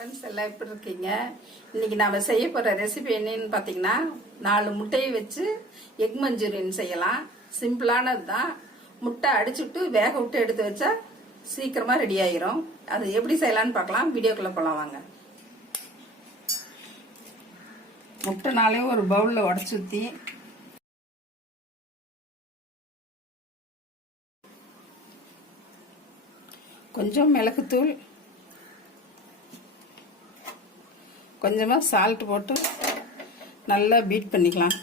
Friends எல்லாம் எப்படி இருக்கீங்க? இன்னைக்கு நாம செய்ய போற ரெசிபி என்னன்னு பார்த்தீங்கன்னா 4 முட்டையை வச்சு எக் மஞ்சூரியன் செய்யலாம். சிம்பிளானது தான். முட்டை அடிச்சுட்டு வேக விட்டு எடுத்து வச்சா சீக்கிரமா ரெடி ஆயிரும். அது எப்படி செய்யலாம்னு பார்க்கலாம். வீடியோக்குள்ள போலாம் வாங்க. முட்டை 4 ஒரு பவுல்ல உடைச்சு ஊற்றி கொஞ்சம் மிளகுத்தூள், கொஞ்சமாக சால்ட் போட்டு நல்லா பீட் பண்ணிக்கலாம்.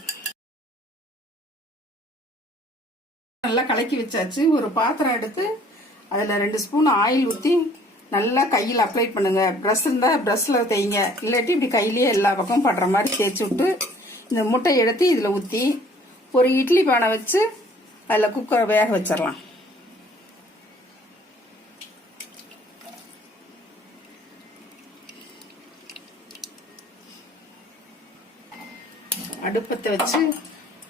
நல்லா கலக்கி வச்சாச்சு. ஒரு பாத்திரம் எடுத்து அதில் 2 ஸ்பூன் ஆயில் ஊற்றி நல்லா கையில் அப்ளை பண்ணுங்க. ப்ரஷ் இருந்தால் ப்ரஷ்ஷில் தேய்ங்க, இல்லாட்டி இப்படி கையிலேயே எல்லா பக்கம் படுற மாதிரி தேய்ச்சி விட்டு இந்த முட்டையை எடுத்து இதில் ஊற்றி ஒரு இட்லி பானை வச்சு அதில் குக்கரை வேக வச்சிடலாம். அடுப்பத்தை வச்சு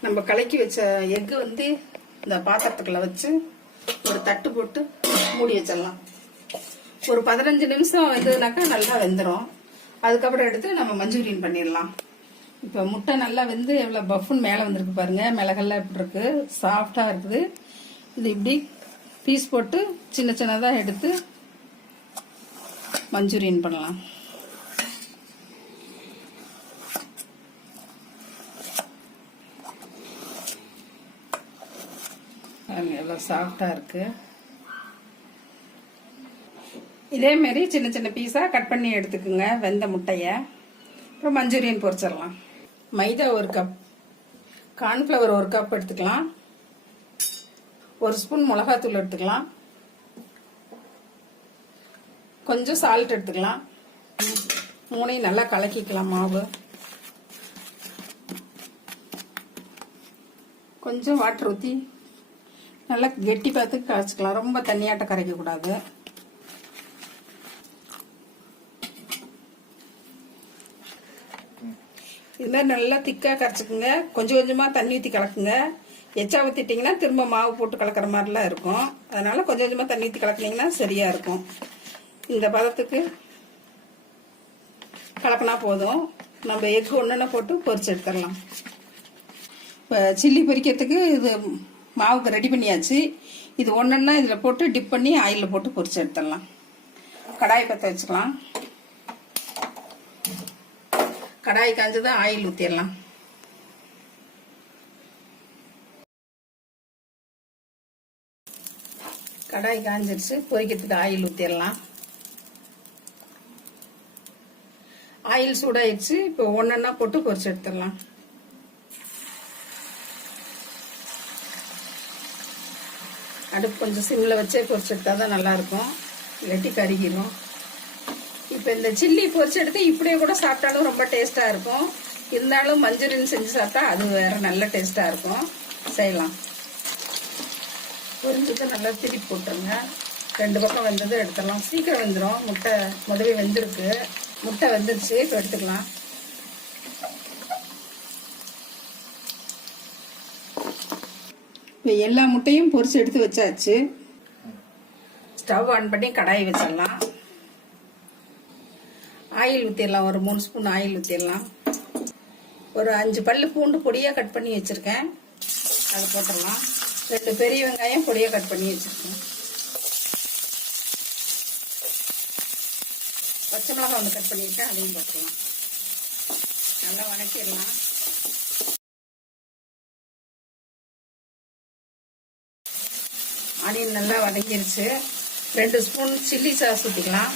நம்ம கலக்கி வச்ச எக்கு இந்த பாத்திரத்துக்குள்ள வச்சு ஒரு தட்டு போட்டு மூடி வச்சிடலாம். ஒரு 15 நிமிஷம் வெந்ததுனாக்கா நல்லா வெந்துடும். அதுக்கப்புறம் எடுத்து நம்ம மஞ்சூரியன் பண்ணிடலாம். இப்போ முட்டை நல்லா வெந்து எவ்வளோ பஃப்னு மேலே வந்திருக்கு பாருங்க. மிளகெல்லாம் இப்படி இருக்கு, சாஃப்டா இருக்குது. இது இப்படி பீஸ் போட்டு சின்ன சின்னதாக எடுத்து மஞ்சூரியன் பண்ணலாம். எவ்வளோ சாஃப்டா இருக்கு. இதே மாதிரி சின்ன சின்ன பீஸா கட் பண்ணி எடுத்துக்குங்க வெந்த முட்டைய. அப்புறம் மஞ்சூரியன் பொரிச்சிடலாம். மைதா 1 கப், கார்ன்ஃப்ளவர் 1 கப் எடுத்துக்கலாம். 1 ஸ்பூன் மிளகாத்தூள் எடுத்துக்கலாம். கொஞ்சம் சால்ட் எடுத்துக்கலாம். 3 நல்லா கலக்கிக்கலாம். மாவு கொஞ்சம் வாட்டர் ஊற்றி நல்லா கெட்டி பார்த்து கரைச்சிக்கலாம். ரொம்ப தண்ணியாட்ட கரைக்க கூடாது. இது மாதிரி நல்லா திக்கா கரைச்சிக்குங்க. கொஞ்சம் கொஞ்சமா தண்ணி ஊற்றி கலக்குங்க. எச்சா ஊற்றிட்டிங்கன்னா திரும்ப மாவு போட்டு கலக்கிற மாதிரிலாம் இருக்கும். அதனால கொஞ்சம் கொஞ்சமா தண்ணி ஊற்றி கலக்குனீங்கன்னா சரியா இருக்கும். இந்த பதத்துக்கு கலக்கினா போதும். நம்ம எக் ஒன்றுன்னா போட்டு பொரிச்சு எடுத்துடலாம். இப்போ சில்லி பொரிக்கிறதுக்கு இது மாவுக்கு ரெடி பண்ணியாச்சு. இது ஒன்றுன்னா இதில் போட்டு டிப் பண்ணி ஆயிலில் போட்டு பொரிச்சு எடுத்துடலாம். கடாய் பற்ற வச்சுக்கலாம். கடாய் காஞ்சதான் ஆயில் ஊற்றிடலாம். கடாய் காஞ்சிருச்சு. பொரிக்கிறதுக்கு ஆயில் ஊற்றிடலாம். ஆயில் சூடாயிடுச்சு. இப்போ ஒன்றுன்னா போட்டு பொரிச்சு எடுத்துடலாம். அடுப்பு கொஞ்சம் சிம்மில் வச்சே பொரிச்சு எடுத்தால் தான் நல்லாயிருக்கும், இல்லாட்டி கருகிடும். இப்போ இந்த சில்லி பொரிச்சு எடுத்து இப்படியே கூட சாப்பிட்டாலும் ரொம்ப டேஸ்ட்டாக இருக்கும். இருந்தாலும் மஞ்சூரியன் செஞ்சு சாப்பிட்டா அது வேறு நல்ல டேஸ்ட்டாக இருக்கும். செய்யலாம். பொரிஞ்சது நல்லா திருப்பி போட்டுருங்க. 2 பக்கம் வெந்தது எடுத்துடலாம். சீக்கிரம் வெந்துடும். முட்டை முதவே வெந்திருக்கு. முட்டை வெந்துருச்சு. இப்போ எடுத்துக்கலாம். இப்போ எல்லா முட்டையும் பொரிச்சு எடுத்து வச்சாச்சு. ஸ்டவ் ஆன் பண்ணி கடாய் வச்சிடலாம். ஆயில் ஊற்றிடலாம். ஒரு 3 ஸ்பூன் ஆயில் ஊற்றிடலாம். ஒரு 5 பல்லு பூண்டு பொடியாக கட் பண்ணி வச்சுருக்கேன், அதை போட்டுடலாம். 2 பெரிய வெங்காயம் பொடியாக கட் பண்ணி வச்சுருக்கேன். பச்சை மிளகாய் 1 கட் பண்ணியிருக்கேன், அதையும் போட்டுடலாம். நல்லா வதக்கிடலாம். ஆனியன் நல்லா வதங்கிருச்சு. 2 ஸ்பூன் சில்லி சாஸ் ஊற்றிக்கலாம்.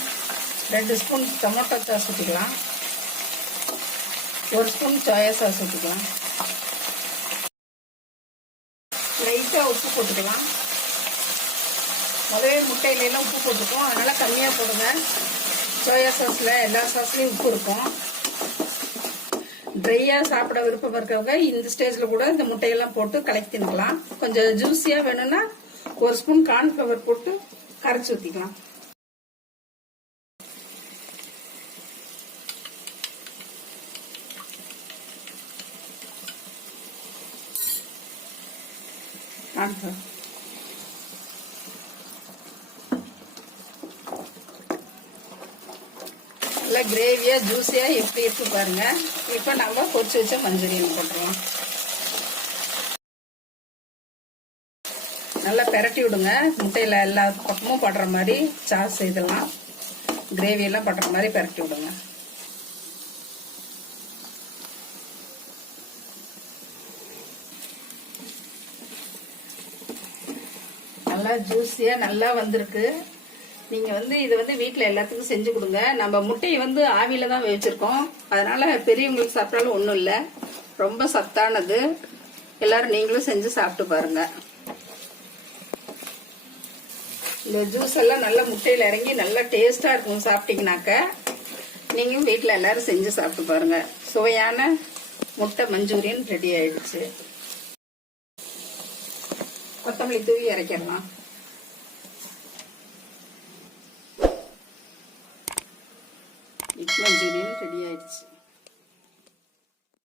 2 ஸ்பூன் டொமேட்டோ சாஸ் ஊற்றிக்கலாம். 1 ஸ்பூன் சோயா சாஸ் ஊற்றிக்கலாம். லைட்டாக உப்பு போட்டுக்கலாம். முதவே முட்டையிலாம் உப்பு போட்டுக்கோம், அதனால கம்மியாக போடுங்க. சோயா சாஸில் எல்லா சாஸ்லேயும் உப்பு இருக்கும். ட்ரையாக சாப்பிட விருப்பம் இருக்கிறவங்க இந்த ஸ்டேஜில் கூட இந்த முட்டையெல்லாம் போட்டு கலக்கி தின்னுக்கலாம். கொஞ்சம் ஜூஸியாக வேணும்னா 1 ஸ்பூன் கார்ன்ஃப்ளவர் போட்டு கரைச்சி ஊற்றிக்கலாம். நல்லா கிரேவியா ஜூஸியா எப்படி இருக்கு பாருங்க. இப்போ நம்ம பொரிச்சு வச்ச மஞ்சூரியன் போட்டுருவோம். நல்லா பெரட்டி விடுங்க. முட்டையில எல்லா பக்கமும் படுற மாதிரி சாஸ் இதெல்லாம் கிரேவி எல்லாம் படுற மாதிரி பெரட்டி விடுங்க. நல்லா ஜூஸியா நல்லா வந்திருக்கு. நீங்க இதை வீட்டுல எல்லாத்துக்கும் செஞ்சு கொடுங்க. நம்ம முட்டையை ஆவியில தான் வேவிச்சிருக்கோம். அதனால பெரியவங்களுக்கு சாப்பிட்டாலும் ஒண்ணும் இல்ல, ரொம்ப சத்தானது. எல்லாரும் நீங்களும் செஞ்சு சாப்பிட்டு பாருங்க. இந்த ஜூஸ் எல்லாம் நல்லா முட்டையில இறங்கி நல்லா டேஸ்டா இருக்கும். சாப்பிட்டீங்கன்னாக்க நீங்களும் வீட்டுல எல்லாரும் செஞ்சு சாப்பிட்டு பாருங்க. சுவையான முட்டை மஞ்சூரியன் ரெடி ஆயிடுச்சு. கொத்தமல்லி தூவி இறக்கிடலாம். மஞ்சூரியன் ரெடி ஆயிடுச்சு.